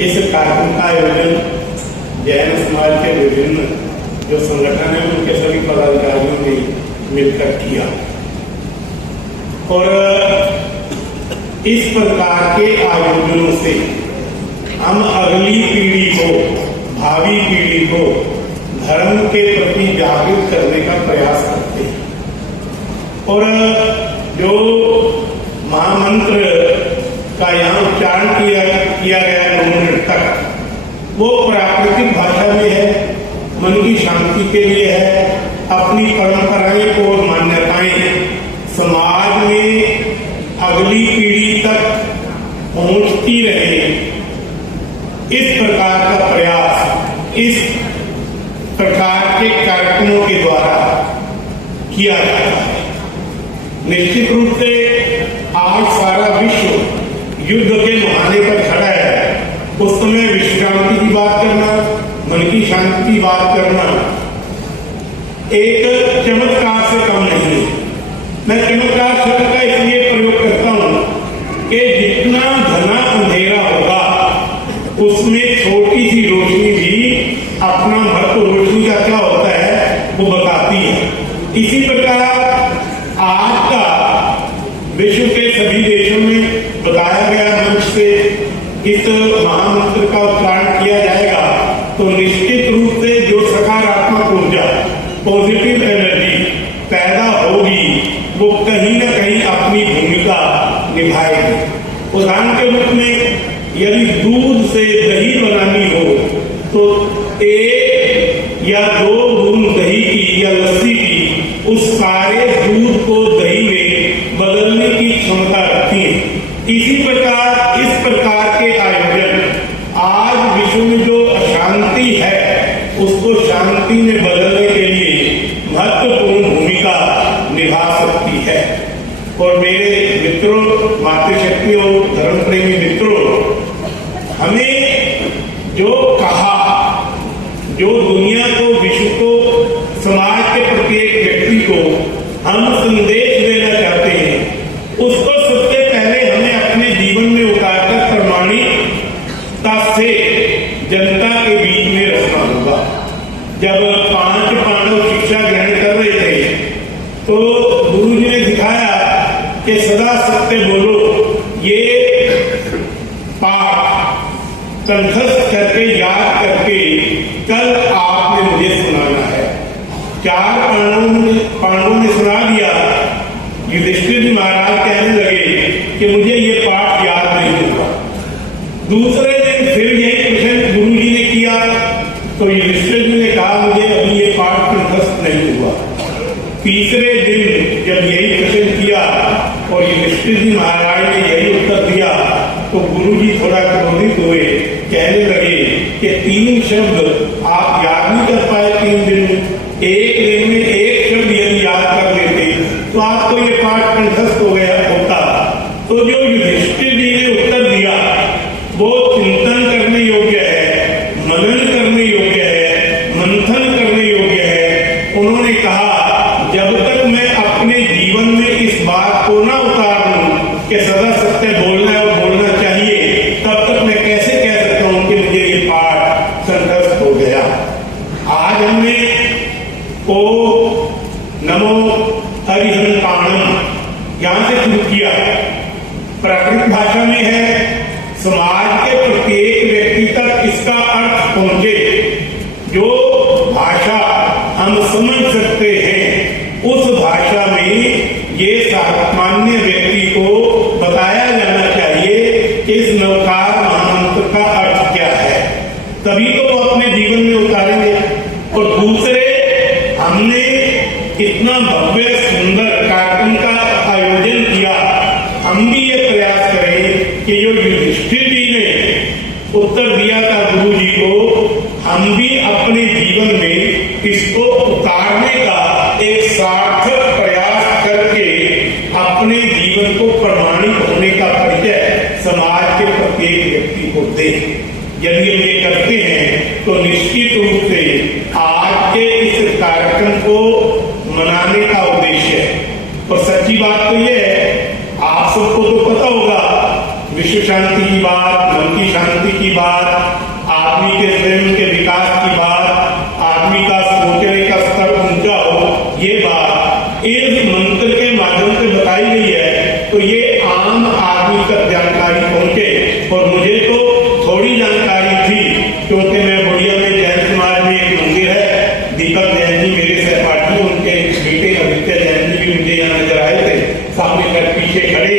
इस कार्यक्रम का आयोजन जैन समाज के विभिन्न जो संगठन है उनके सभी पदाधिकारियों ने मिलकर किया और इस प्रकार के आयोजनों से हम अगली पीढ़ी को, भावी पीढ़ी को धर्म के प्रति जागरूक करने का प्रयास करते हैं। और जो महामंत्र का यहाँ उच्चारण किया गया 9 मिनट तक, वो प्राकृतिक भाषा में है, मन की शांति के लिए है, अपनी परंपराएं और मान्यताएं समाज में अगली पीढ़ी तक पहुंचती रहे, इस प्रकार का प्रयास इस प्रकार के कार्यक्रमों के द्वारा किया जाता है। निश्चित रूप से आज सारा विश्व युद्ध के मुहाने पर खड़ा है। उस समय विश्व शांति की बात करना, मन की शांति की बात करना एक चमत्कार से कम नहीं है। मैं चमत्कार शब्द का इसलिए प्रयोग करता हूं कि जितना घना अंधेरा होगा उसमें छोटी सी रोशनी भी अपना महत्व, रोशनी का क्या होता है वो बताती है। इसी प्रकार आज का विश्व के सभी देशों में बताया गया मंच से इस महामंत्र का उच्चारण किया जाएगा तो निश्चित रूप से जो सकारात्मक ऊर्जा, पॉजिटिव एनर्जी पैदा होगी वो कहीं ना कहीं अपनी भूमिका निभाएगी। उदाहरण के रूप में यदि दूध से दही बनानी हो तो 1 या 2 बूंद दही की या लस्सी की उस सारे दूध को दही में बदलने की क्षमता रखती है। इसी प्रकार इस प्रकार के आयोजन आज विश्व में जो अशांति है उसको शांति में बदलने के लिए महत्वपूर्ण भूमिका निभा सकती है। और मेरे मित्रों, मातृशक्तियों, धर्म प्रेमी मित्रों, हमें जो कहा, जो दुनिया को, विश्व को, समाज के प्रत्येक व्यक्ति को हम संदेश देना चाहते हैं, उसको सबसे पहले हमें अपने जीवन में उतारकर प्रमाणिकता से जनता के बीच में रखना होगा। जब 5 पांडव शिक्षा ग्रहण कर रहे थे तो गुरु जी ने दिखाया कि सदा सत्य बोलो, ये पाठ कंठस्थ करके याद करके कल आपने मुझे सुनाना है। 4 पांडवों ने सुना दिया। युधिष्ठिर जी महाराज कहने लगे कि मुझे ये पाठ याद नहीं हुआ। दूसरे दिन फिर यही प्रश्न गुरु जी ने किया तो युधिष्ठिर जी ने कहा मुझे अभी ये पाठ कंठस्थ नहीं हुआ। तीसरे दिन जब यही प्रश्न किया और युधिष्ठिर जी महाराज ने यही उत्तर दिया तो गुरु जी थोड़ा क्रोधित हुए, कहने लगे कि 3 शब्द आप याद नहीं कर पाए 3 दिन में। 1 दिन में 1 शब्द यदि याद कर लेते तो आपको ये पाठ कंठस्थ हो गया होता। तो जो युधिष्ठिर जी ने उत्तर दिया वो चिंतन करने योग्य है, मनन करने योग्य है, मंथन करने योग्य है। उन्होंने कहा जब तक मैं अपने जीवन में इस बात को ना उतार लूं कि सदा सत्य बोलना है और बोलना चाहिए, तब तक मैं कैसे कह सकता हूं कि मुझे ये पाठ कंठस्थ हो गया। आज हमने ओ नमो हरिहंताणम यहां से शुरू किया। प्राकृतिक भाषा में है, समाज के प्रत्येक व्यक्ति तक इसका अर्थ पहुंचे। जो भाषा हम समझ सकते हैं उस भाषा में ये सामान्य व्यक्ति को बताया जाना चाहिए कि इस नवकार महामंत्र का अर्थ क्या है, तभी तो वो अपने जीवन में उतारेंगे। और दूसरे, हमने इतना भव्य सुंदर कार्यक्रम का आयोजन किया, हम भी ये प्रयास करें कि जो युधिष्ठिर जी ने उत्तर दिया था गुरु जी को, हम भी अपने जीवन में इसको उतारने का एक सार्थक प्रयास करके अपने जीवन को प्रमाणित होने का परिचय समाज के प्रत्येक व्यक्ति को दें। यदि हम ये करते हैं तो निश्चित रूप से आज के इस कार्यक्रम को मनाने का उद्देश्य है। और सच्ची बात तो ये है, आप सबको तो पता होगा, विश्व शांति की बात, मन की शांति की बात, स्वयं के विकास की बात, आदमी का सोचने का स्तर ऊंचा हो, ये बात इस मंत्र के माध्यम से बताई गई है। तो ये आम आदमी तक जानकारी पहुंचे। और मुझे तो थोड़ी जानकारी थी, क्योंकि मैं बुढ़िया में जैन समाज में एक मंदिर है, दीपक जैन जी मेरे सहपाठी, उनके बेटे आदित्य जैन जी भी मुझे यहाँ नजर आए थे, सामने तक पीछे खड़े।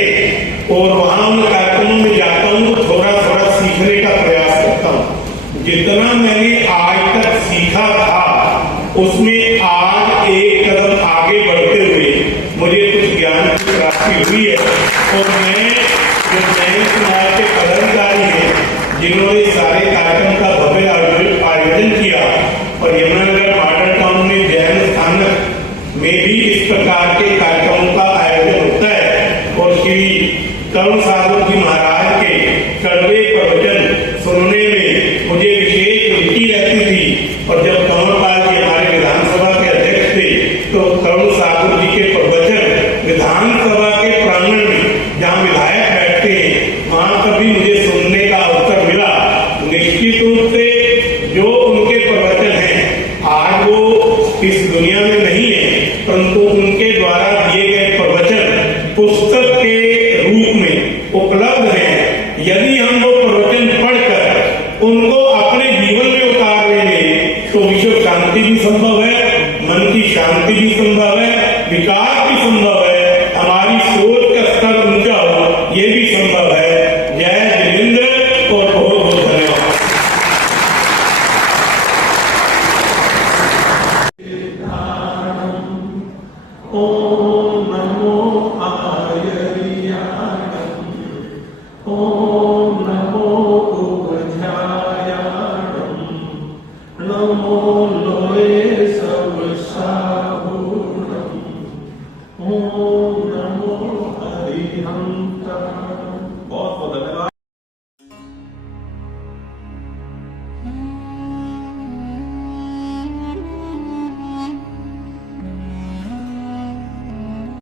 और वहां उन कार्यक्रमों में जाता हूँ तो थोड़ा थोड़ा सीखने का प्रयास करता हूँ। जितना मैंने आज तक सीखा था उसमें आज एक कदम आगे बढ़ते हुए मुझे कुछ ज्ञान की प्राप्ति हुई है। और मैं जो जैन समाज के पदाधिकारी हैं, जिन्होंने सारे कार्यक्रम का भव्य आयोजन किया, और यमुनानगर मॉडल टाउन में जैन स्थानक में भी इस प्रकार के कार्यक्रमों का आयोजन होता है। और श्री करुण सागर जी महाराज के कड़वे प्रवचन सुनने में मुझे विशेष रुचि रहती थी। और जब कंवरपाल जी हमारे विधानसभा के अध्यक्ष थे, तो करुण सागर जी के प्रवचन विधानसभा